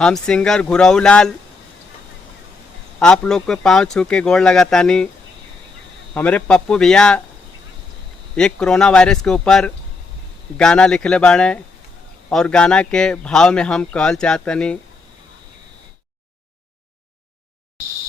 हम सिंगर घुराऊ लाल आप लोग को पाँव छू के गोड़ लगातानी। हमारे पप्पू भैया एक कोरोना वायरस के ऊपर गाना लिखले बाड़े और गाना के भाव में हम कहल चाहतनी।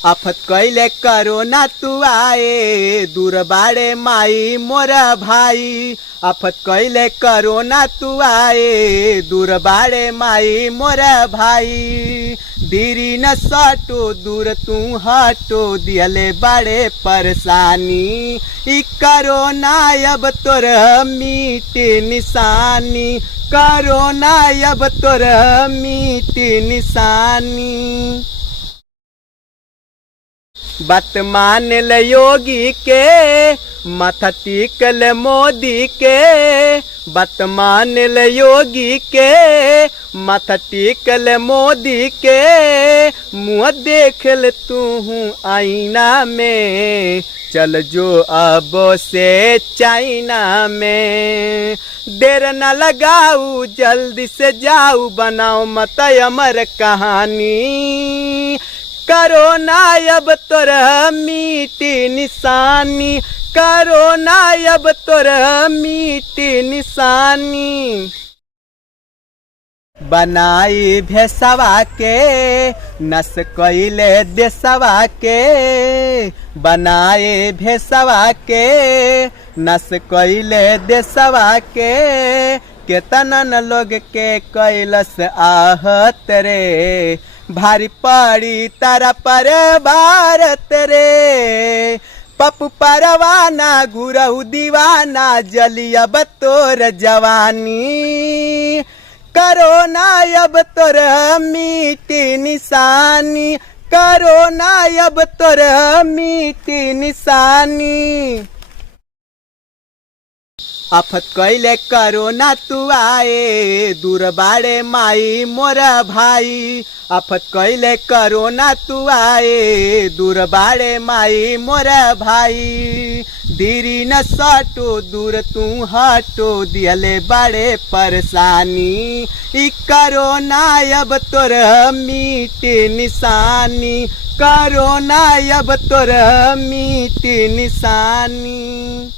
आफत कैले कोरोना तू आए दूर बाड़े माई मोरा भाई। आफत कैले कोरोना तू आए दूर बाड़े माई मोरा भाई। दीरी न सटो दूर तू हटो दियले बड़े परेशानी। ई कोरोना अब तोर मीटे निशानी। कोरोना अब तोर मीटे निशानी। बात मान ल योगी के माथा टिकल मोदी के। बात मान ल योगी के माथा टिकल मोदी के। मुँह देख ल तू आईना में चल जो अब से चाइना में। देर न लगाऊ जल्दी से जाऊ बनाओ मत अमर कहानी। कोरोना अब तोर मीठी निशानी। कोरोना अब तोर मीठी निशानी। बनाई भेसवा के नस कैले देसवा के। बनाए भेसवा के नस कैले देसवा के। केतनन लोग के कैलस आहत रे। भारी पड़ी तारा पर भारत रे। पप्पू परवाना गुरहु दीवाना जली अब तोर जवानी। कोरोना अब तोर मीठी निशानी। कोरोना अब तोर मीठी निशानी। आफत कैले कोरोना तू आए दूर बाड़े माई मोरा भाई। आफत कैले कोरोना तू आए दूर बाड़े माई मोरा भाई। दीरी न सटो दूर तू हटो दियले बड़े परेशानी। ई कोरोना अब तोर मीठी निशानी। कोरोना अब तोर मीठी निशानी।